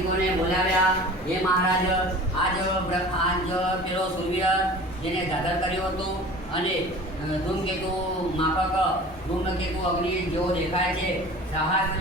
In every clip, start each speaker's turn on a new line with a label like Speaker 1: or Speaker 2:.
Speaker 1: સૈનિકોને બોલાવ્યા. હે મહારાજ આજ આજ પેલો સૂર્ય જેને દાદર કર્યું હતું અને ધૂમકેતુ, માફક, ધૂમકેતુ અગ્નિ જેવો દેખાય છે. સહાસ્ત્ર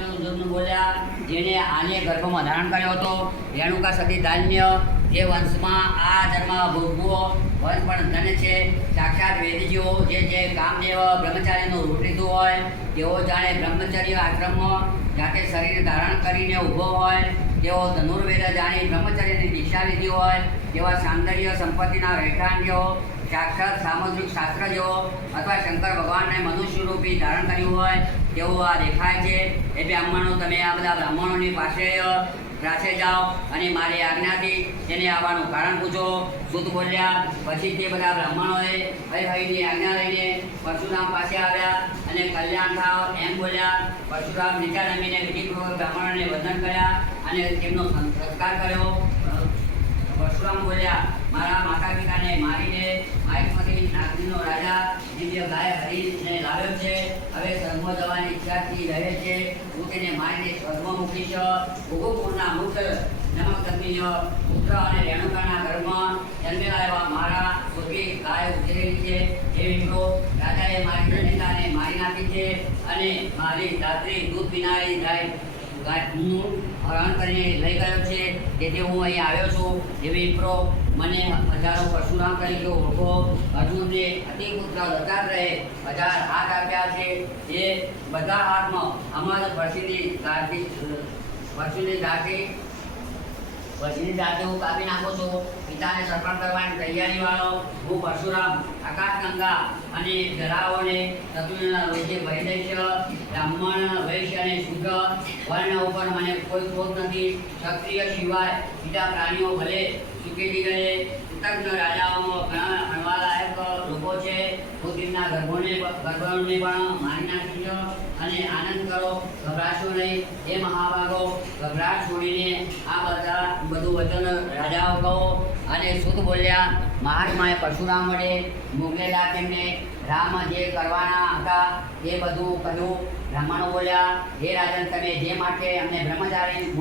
Speaker 1: બોલ્યા, જેને આને ગર્ભમાં ધારણ કર્યો હતો. રેણુકા સતી ધાન્ય જે વંશમાં આ જન્મ ભોગવો, વંશ પણ ધન છે. સાક્ષાત વેદજીઓ જે જે કામદેવ બ્રહ્મચારીનું રૂપ લીધું હોય, તેઓ જાણે બ્રહ્મચર્ય આશ્રમમાં જાતે શરીર ધારણ કરીને ઊભો હોય. તેઓ ધનુર્વેદ જાણી બ્રહ્મચર્યની દીક્ષા લીધી હોય તેવા સૌંદર્ય સંપત્તિના રહેઠાણ જેવો સાક્ષાત સામુદ્રિક શાસ્ત્ર જેવો અથવા શંકર ભગવાનને મનુષ્ય રૂપી ધારણ કર્યું હોય, તેવો આ દેખાય છે. એ બ્રાહ્મણો, તમે આ બધા બ્રાહ્મણોની પાસે પાસે જાઓ અને મારી આજ્ઞાથી તેને આવવાનું કારણ પૂછો. શુદ્ધ બોલ્યા, પછી તે બધા બ્રાહ્મણોએ હઈ હઈની આજ્ઞા લઈને પરશુરામ પાસે આવ્યા અને કલ્યાણ થાવ એમ બોલ્યા. પરશુરામ નીચા નમીને વિધિપૂર્વક બ્રાહ્મણોને વંદન કર્યા અને તેમનો સંસ્કાર કર્યો. પરશુરામ બોલ્યા, મારા માતા પિતાને મારીને માઇકમાંથી નાગરીનો રાજા દિવ્ય ગાય હરીને લાવ્યો છે. હવે ધર્મ જવાની ઈચ્છાથી રહે છે. હું તેને મારીને સ્વર્ગમાં મૂકીશ. મુક્ત નમક તત્વીય પુત્ર અને રેણુકાના ઘરમાં જન્મેલા એવા મારા સ્વર્ગી ગાય ઉછેરેલી છે. એ મિત્રો, રાજાએ મારી જનિતાને મારી નાખી છે અને મારી દાત્રી દૂધ પીનારી ગાય ગાયનું હરણ કરીને લઈ ગયો છે. તેથી હું અહીં આવ્યો છું. એવી વિપ્રો મને હજારો પરશુરામ તરીકે ઓળખો. અર્જુનને અતિ પુત્ર દત્તાત્રયે હજાર હાથ આપ્યા છે. જે બધા હાથમાં અમારા પરસીની દાઢી પરશુની દાઢી પછીની જાતે હું કાપી નાખું છું. પિતાને સર્પણ કરવાની તૈયારી વાળો હું પરશુરામ આકાશ ગંગા અને ધરાઓને શત્રુના રોજે વૈદેશ્ય બ્રાહ્મણ વર્ણ ઉપર મને કોઈ ક્રોધ નથી. ક્ષત્રિય સિવાય બીજા પ્રાણીઓ ભલે સુખેથી રહે. કૃતજ્ઞ રાજાઓમાં ઘણા અણવાલાયક લોકો છે. હું તેમના ગર્ભોને ગર્ભોને પણ મારી નાખીશ અને આનંદ કરો. ગભરાશો નહીં. એ મહાભાગો, ગભરાટ છોડીને આ બધા બધું વચન રાજાઓ કહો. અને શુદ્ધ બોલ્યા મહાત્માએ પરશુરામ વડે મોકલેલા તેમને રામ જે કરવાના હતા એ બધું કહ્યું બ્રાહ્મણો બોલ્યા, હે રાજન, તમે જે માટે અમને બ્રહ્મચારી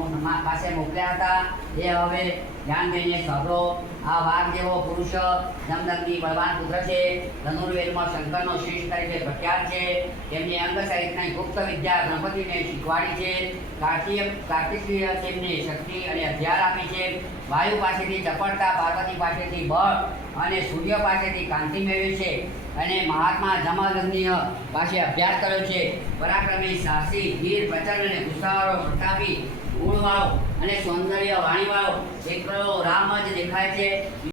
Speaker 1: પાસે મોકલ્યા હતા, એ હવે ધ્યાન દઈને સાંભળો. આ વાઘ જેવો પુરુષ જમદગ્નિ બળવાન પુત્ર છે. ધનુર્વેદમાં શંકરનો શ્રેષ્ઠ તરીકે પ્રખ્યાત છે. તેમની અંગ સહિતની ગુપ્ત વિદ્યા ગણપતિને શીખવાડી છે. કાર્તિય કાર્તિકીય તેમને શક્તિ અને હથિયાર આપી છે. વાયુ પાસેથી ચપળતા પાર્વતી પાસેથી બળ અને સૂર્ય પાસેથી કાંતિ મેળવી છે અને મહાત્મા જમાદગ્નિય પાસે અભ્યાસ કર્યો છે. પરાક્રમી સાહસી, વીર, પ્રચંડ અને ગુસ્સાવાળો પ્રતાપી ગુણવાળો અને સૌંદર્ય વાણીવાળો દીકરો રામ જ દેખાય છે.